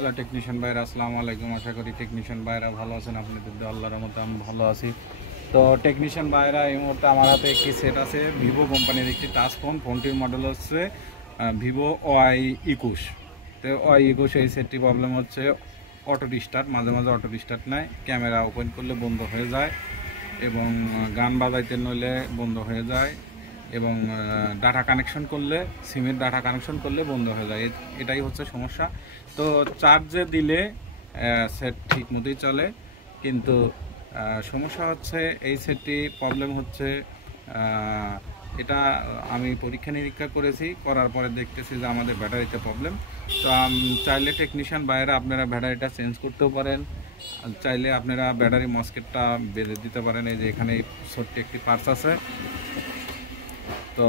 Hello technician ভাইরা, আসসালামু আলাইকুম। আশা করি টেকনিশিয়ান ভাইরা ভালো আছেন। আপনাদের তো আল্লাহর রহমতে আমি ভালো আছি। তো টেকনিশিয়ান ভাইরা, এই মুহূর্তে আমার হাতে একটি সেট আছে, ভিভো কোম্পানির একটি টাচ ফোন। ফোনটির মডেল হচ্ছে ভিভো Y21। তো Y21 এই সেটটি প্রবলেম হচ্ছে অটো রিস্টার্ট, মাঝে মাঝে অটো রিস্টার্ট নেয়, ক্যামেরা ওপেন করলে বন্ধ হয়ে যায় এবং গান বাজাইতে নইলে বন্ধ হয়ে যায় এবং ডাটা কানেকশন করলে, সিমের ডাটা কানেকশন করলে বন্ধ হয়ে যায়। এটাই হচ্ছে সমস্যা। তো চার্জে দিলে সেট ঠিক মতোই চলে, কিন্তু সমস্যা হচ্ছে এই সেটটি প্রবলেম হচ্ছে এটা আমি পরীক্ষা নিরীক্ষা করেছি, করার পরে দেখতেছি যে আমাদের ব্যাটারিতে প্রবলেম। তো চাইলে টেকনিশিয়ান বাইরে আপনারা ব্যাটারিটা চেঞ্জ করতেও পারেন, চাইলে আপনারা ব্যাটারি মসকেটটা বেঁধে দিতে পারেন। এই যে এখানে ছোট্ট একটি পার্টস আছে। তো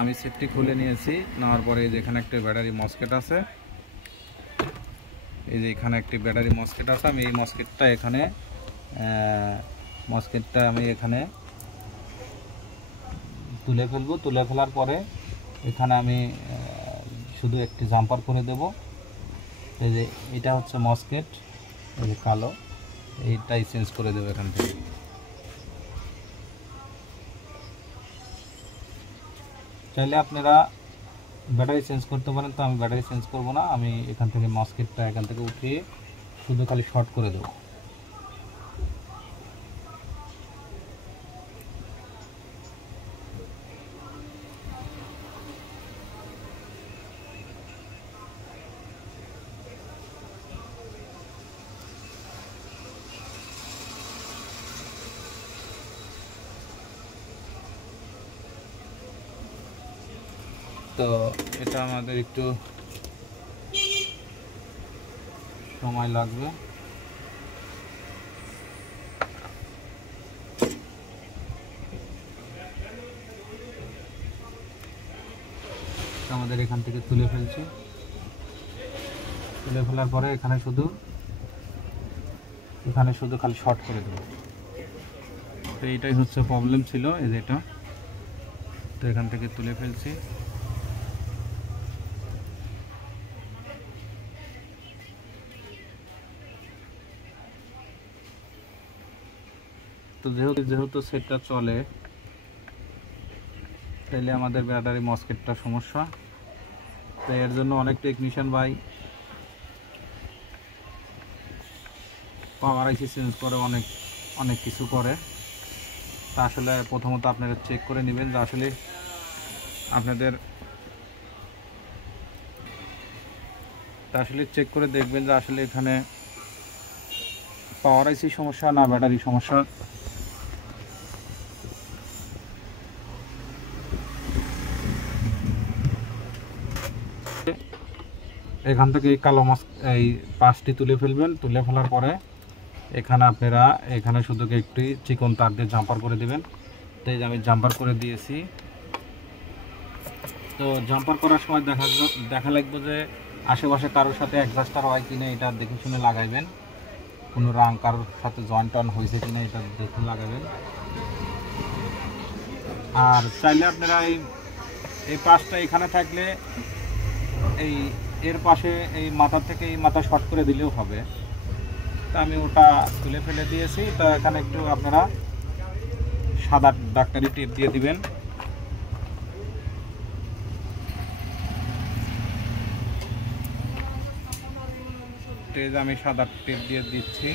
আমি সেটটি খুলে নিয়েছি, নেওয়ার পরে এই যে এখানে একটা ব্যাটারি মসকেট আছে, এই যে এখানে একটি ব্যাটারি মসকেট আছে। আমি এই মসকেটটা এখানে তুলে ফেলবো। তুলে ফেলার পরে এখানে আমি শুধু একটি জাম্পার করে দেব। এই যে এটা হচ্ছে মসকেট, এই যে কালো, এইটাই চেঞ্জ করে দেবো এখান থেকে। চাইলে আপনারা ব্যাটারি চেঞ্জ করতে পারেন, তো আমি ব্যাটারি চেঞ্জ করব না। আমি এখান থেকে মসকেটটা এখান থেকে উঠিয়ে শুধু খালি শর্ট করে দেবো। তো এটা আমাদের একটু সময় লাগবে। আমাদের এখান থেকে তুলে ফেলছি। তুলে ফেলার পরে এখানে শুধু খালি শর্ট করে দেবো। তো এইটাই হচ্ছে প্রবলেম ছিল, এই যে এটা। তো এখান থেকে তুলে ফেলছি। তো যেহেতু সেটটা চলে, তাইলে আমাদের ব্যাটারি মসকেটটা সমস্যা। তো এর জন্য অনেক টেকনিশিয়ান ভাই পাওয়ার আইসি চেঞ্জ করে, অনেক কিছু করে। তা আসলে প্রথমত আপনারা চেক করে নেবেন যে আসলে চেক করে দেখবেন যে আসলে এখানে পাওয়ার আইসি সমস্যা না ব্যাটারি সমস্যা। এখান থেকে এই কালো এই পাশটি তুলে ফেলবেন। তুলে ফেলার পরে এখানে শুধু একটি চিকন তার দিয়ে জাম্পার করে দিবেন। তো এই যে আমি জাম্পার করে দিয়েছি। তো জাম্পার করার সময় দেখা লাগবে যে আশেপাশে কারোর সাথে অ্যাডজাস্টার হয় কিনা, এটা দেখে শুনে লাগাইবেন। কোনো রাং কারোর সাথে জয়েন্ট টন হয়েছে কিনা, এটা দেখে লাগাবেন। আর চাইলে আপনারা এই পাশটা এখানে থাকলে এর পাশে এই মাথা থেকে এই মাথা শর্ট করে দিলেও হবে। তা আমি ওটা তুলে ফেলে দিয়েছি। তো এখানে একটু আপনারা সাদা ডাক্তারি টেপ দিয়ে দিবেন। আমি সাদা টেপ দিয়ে দিচ্ছি।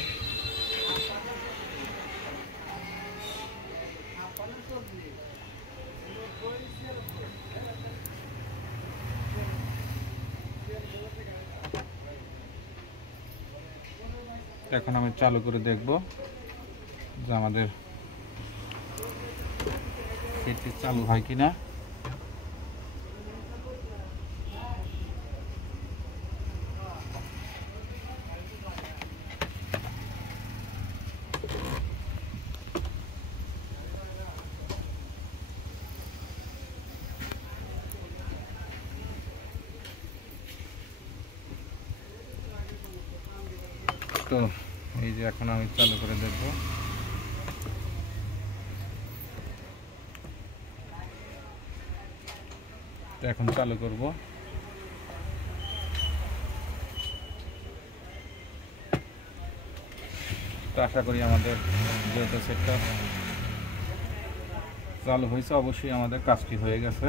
এখন আমি চালু করে দেখব যে আমাদের সেটটি চালু হয় কিনা। তো এই যে এখন আমি চালু করে দেখব। তো এখন চালু করব। তো আশা করি আমাদের যেহেতু সেটটা চালু হয়েছে, অবশ্যই আমাদের কাজটি হয়ে গেছে।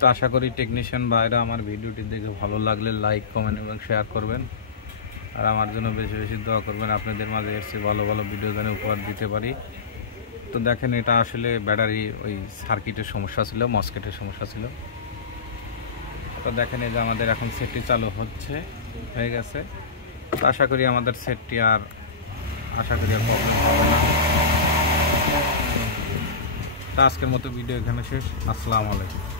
তো আশা করি টেকনিশিয়ান ভাইরা আমার ভিডিওটি দেখে ভালো লাগলে লাইক, কমেন্ট এবং শেয়ার করবেন। আর আমার জন্য বেশি বেশি দোয়া করবেন, আপনাদের মাঝে এসে ভালো ভালো ভিডিও যেন উপহার দিতে পারি। তো দেখেন, এটা আসলে ব্যাটারি ওই সার্কিটের সমস্যা ছিল, মসকেটের সমস্যা ছিল। তো দেখেন এই যে আমাদের এখন সেটটি চালু হয়ে গেছে। তো আশা করি আমাদের সেটটি আর প্রবলেম হবে না। তো আজকের মতো ভিডিও এখানে শেষ। আসসালামু আলাইকুম।